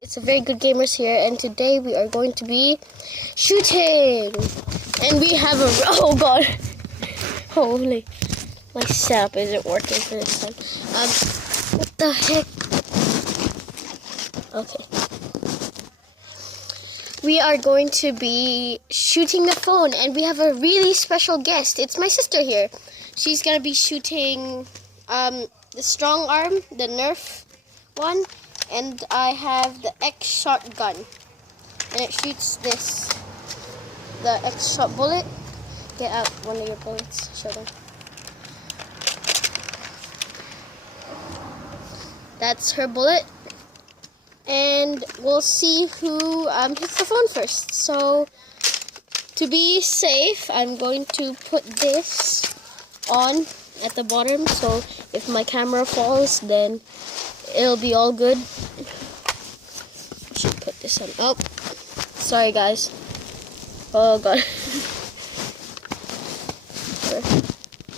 It's a very good gamers here, and today we are going to be shooting, and we have a oh god, holy, my setup isn't working for this time. What the heck? Okay, we are going to be shooting the phone, and we have a really special guest. It's my sister here. She's gonna be shooting the strong arm, the nerf one. And I have the X-shot gun, and it shoots this, the X-shot bullet. Get out one of your bullets, show them. That's her bullet, and we'll see who hits the phone first. So, to be safe, I'm going to put this on at the bottom, so if my camera falls, then it'll be all good. I should put this on. Oh, sorry guys. Oh god.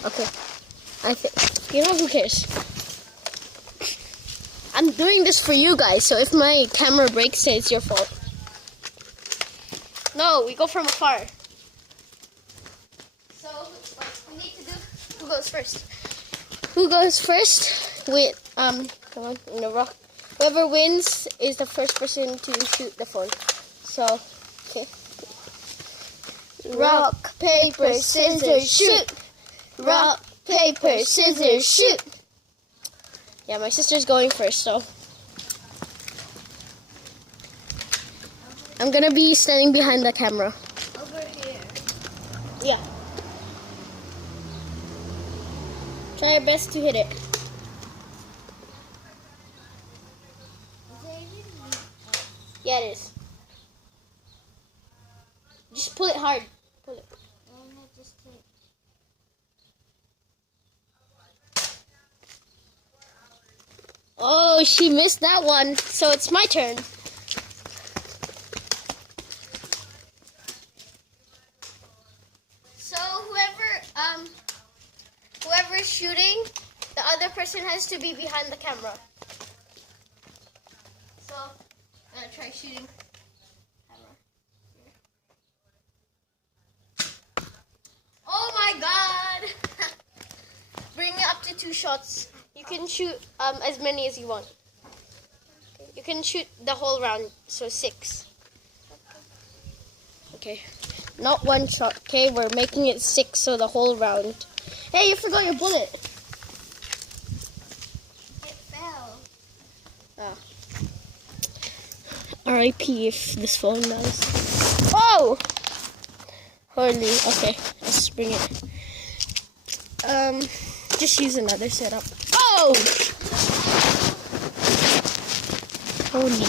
Okay. I think, you know, who cares? I'm doing this for you guys, so if my camera breaks, it's your fault. No, we go from afar. So, what we need to do, who goes first? Who goes first with, come on, in a rock. Whoever wins is the first person to shoot the phone. So, okay. Rock, paper, scissors, shoot! Rock, paper, scissors, shoot! Yeah, my sister's going first, so. I'm gonna be standing behind the camera. Over here. Yeah. Try your best to hit it. Yeah, it is. Just pull it hard. Pull it. Oh, she missed that one. So it's my turn. So whoever is shooting, the other person has to be behind the camera. So I'm gonna try shooting. Oh my god! Bring it up to 2 shots. You can shoot as many as you want. You can shoot the whole round, so 6. Okay, not 1 shot. Okay, we're making it 6, so the whole round. Hey, you forgot your bullet. It fell. Oh. R.I.P. if this phone does. Oh! Holy. Okay, let's bring it. Just use another setup. Oh! Holy.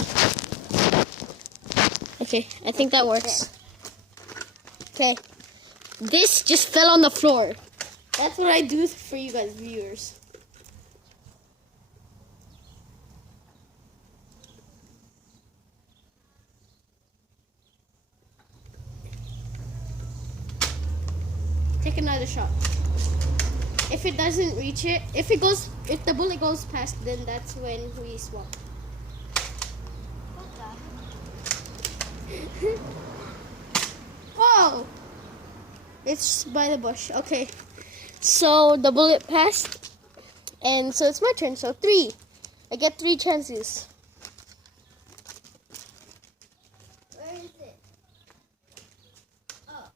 Okay, I think that works. Okay. This just fell on the floor. That's what I do for you guys, viewers. Take another shot. If it doesn't reach it, if the bullet goes past, then that's when we swap. What the? Oh! It's by the bush. Okay. So the bullet passed, and so it's my turn. So 3. I get 3 chances. Where is it? Oh.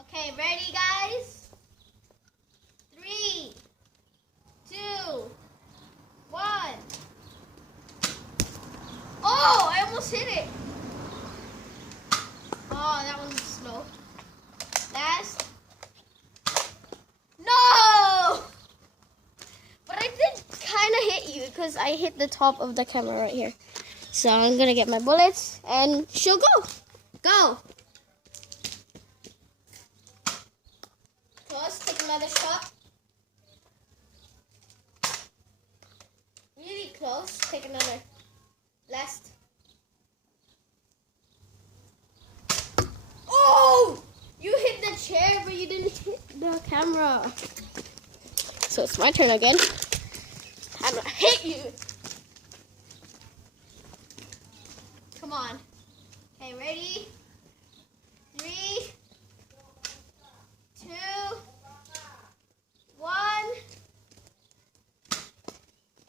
Okay, ready, guys? 3, 2, 1. Oh, I almost hit it. Oh, that one's slow. Last. No! But I did kind of hit you because I hit the top of the camera right here. So I'm going to get my bullets and she'll go. Go. Close, take another shot. Really close, take another. Last. Oh! You hit the chair, but you didn't hit the camera. So it's my turn again. I'm gonna hit you. Come on. Okay, ready? 3, 2, 1.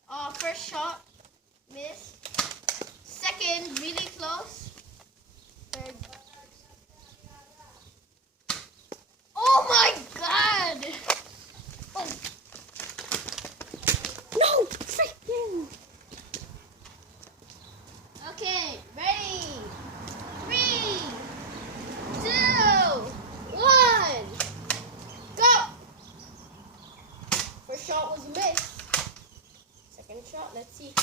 Oh, first shot. Miss. Second, really close. Third. Oh my god! Oh. No! Freaking! Okay, ready? 3, 2, 1. Go! First shot was a miss. Second shot, let's see.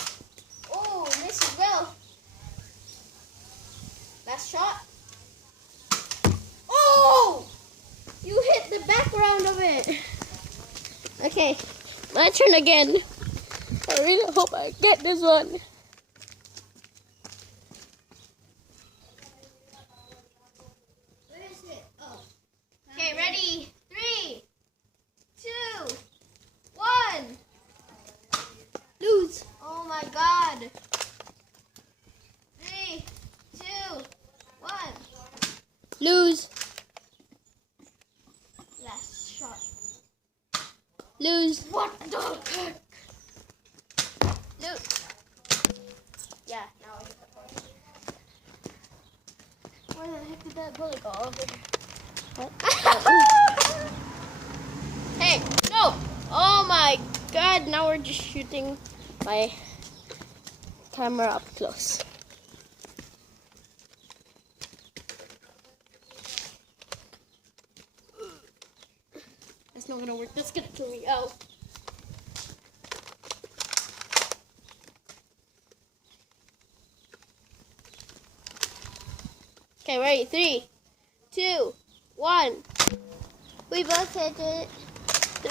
Oh, miss as well. Last shot. Oh! You hit the background of it. Okay, my turn again. I really hope I get this one. Where is it? Oh. Okay, ready? 3, 2, 1. Lose. Oh my god. 3, 2, 1. Lose. Last shot. Lose. What the heck? Lose. Yeah, now I hit the point. Where the heck did that bullet go over here? Hey, no! Oh my god, now we're just shooting my camera up close. That's not gonna work, that's gonna kill me. Oh. Okay, ready? 3, 2, 1. We both hit it.